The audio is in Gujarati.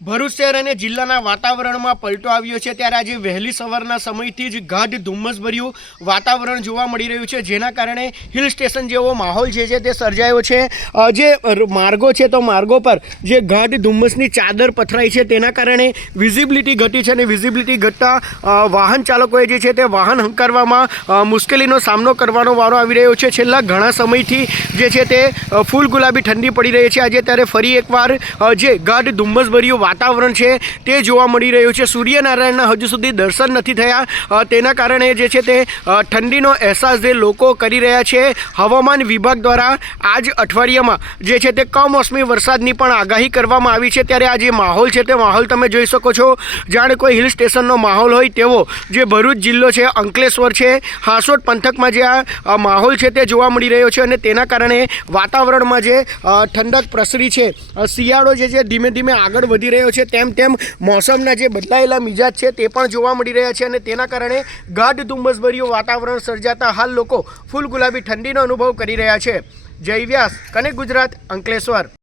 ભરૂચ શહેર અને જિલ્લાના વાતાવરણમાં પલટો આવ્યો છે ત્યારે આજે વહેલી સવારના સમયથી જ ગાઢ ધુમ્મસભર્યું વાતાવરણ જોવા મળી રહ્યું છે, જેના કારણે હિલ સ્ટેશન જેવો માહોલ જે છે તે સર્જાયો છે. જે માર્ગો છે તો માર્ગો પર જે ગાઢ ધુમ્મસની ચાદર પથરાઈ છે તેના કારણે વિઝિબિલિટી ઘટી છે અને વિઝિબિલિટી ઘટતા વાહન ચાલકોએ જે છે તે વાહન હંકારવામાં મુશ્કેલીનો સામનો કરવાનો વારો આવી રહ્યો છે. છેલ્લા ઘણા સમયથી જે છે તે ફૂલ ગુલાબી ઠંડી પડી રહી છે. આજે ત્યારે ફરી એકવાર જે ગાઢ ધુમ્મસભર્યું વાતાવરણ છે તે જોવા મળી રહ્યું છે. સૂર્યનારાયણના હજુ સુધી દર્શન નથી થયા. તેના કારણે જે છે તે ઠંડીનો અહેસાસ જે લોકો કરી રહ્યા છે, હવામાન વિભાગ દ્વારા આજ અઠવાડિયામાં જે છે તે કમોસમી વરસાદની પણ આગાહી કરવામાં આવી છે. ત્યારે આ જે માહોલ છે તે માહોલ તમે જોઈ શકો છો. જાણે કોઈ હિલ સ્ટેશનનો માહોલ હોય તેવો જે ભરૂચ જિલ્લો છે, અંકલેશ્વર છે, હાંસોટ પંથકમાં જે આ માહોલ છે તે જોવા મળી રહ્યો છે અને તેના કારણે વાતાવરણમાં જે ઠંડક પ્રસરી છે. શિયાળો જે છે ધીમે ધીમે આગળ વધી રહ્યો છે, તેમ તેમ મોસમના જે બદલાયેલા મિજાજ છે, તે પણ જોવા મળી રહ્યા છે અને તેના કારણે ગાઢ ધુમ્મસભર્યું વાતાવરણ સર્જાતા હાલ લોકો ફૂલ ગુલાબી ઠંડીનો અનુભવ કરી રહ્યા છે. જય વ્યાસ, કને ગુજરાત, અંકલેશ્વર.